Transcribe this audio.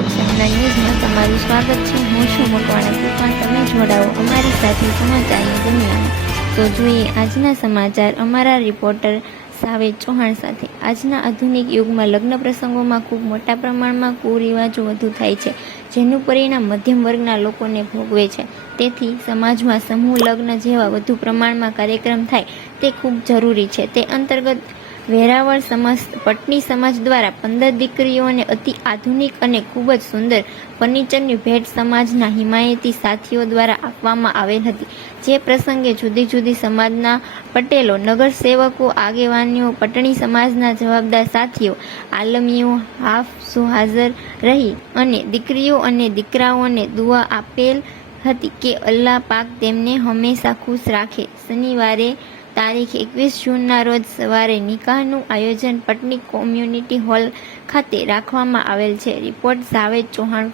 લોકસંગના ન્યૂઝમાં તમારું સ્વાગત છે. હું છું મકવાણા કૃપા તમે જોડાઓ અમારી સાથે સમાચારની દુનિયામાં. તો જોઈએ આજના સમાચાર અમારા રિપોર્ટર સાવેદ ચૌહાણ સાથે. આજના આધુનિક યુગમાં લગ્ન પ્રસંગોમાં ખૂબ મોટા પ્રમાણમાં કુરિવાજો વધુ થાય છે, જેનું પરિણામ મધ્યમ વર્ગના લોકોને ભોગવે છે. તેથી સમાજમાં સમૂહ લગ્ન જેવા વધુ પ્રમાણમાં કાર્યક્રમ થાય તે ખૂબ જરૂરી છે. તે અંતર્ગત વેરાવળ સમાજ પટની સમાજ દ્વારા પંદર દીકરીઓને અતિ આધુનિક અને ખૂબ જ સુંદર ફર્નિચરની ભેટ સમાજના હિમાયતી સાથીઓ દ્વારા આપવામાં આવેલ હતી. જે પ્રસંગે જુદી જુદી સમાજના પટેલો, નગરસેવકો, આગેવાનીઓ, પટણી સમાજના જવાબદાર સાથીઓ, આલમીઓ, હાફ સુહાજર રહી અને દીકરીઓ અને દીકરાઓને દુઆ આપેલ હતી કે અલ્લાહ પાક તેમને હંમેશા ખુશ રાખે. શનિવારે તારીખ એકવીસ જૂનના રોજ સવારે નિકાહનું આયોજન પટની કોમ્યુનિટી હોલ ખાતે રાખવામાં આવેલ છે. રિપોર્ટ જાવેદ ચૌહાણ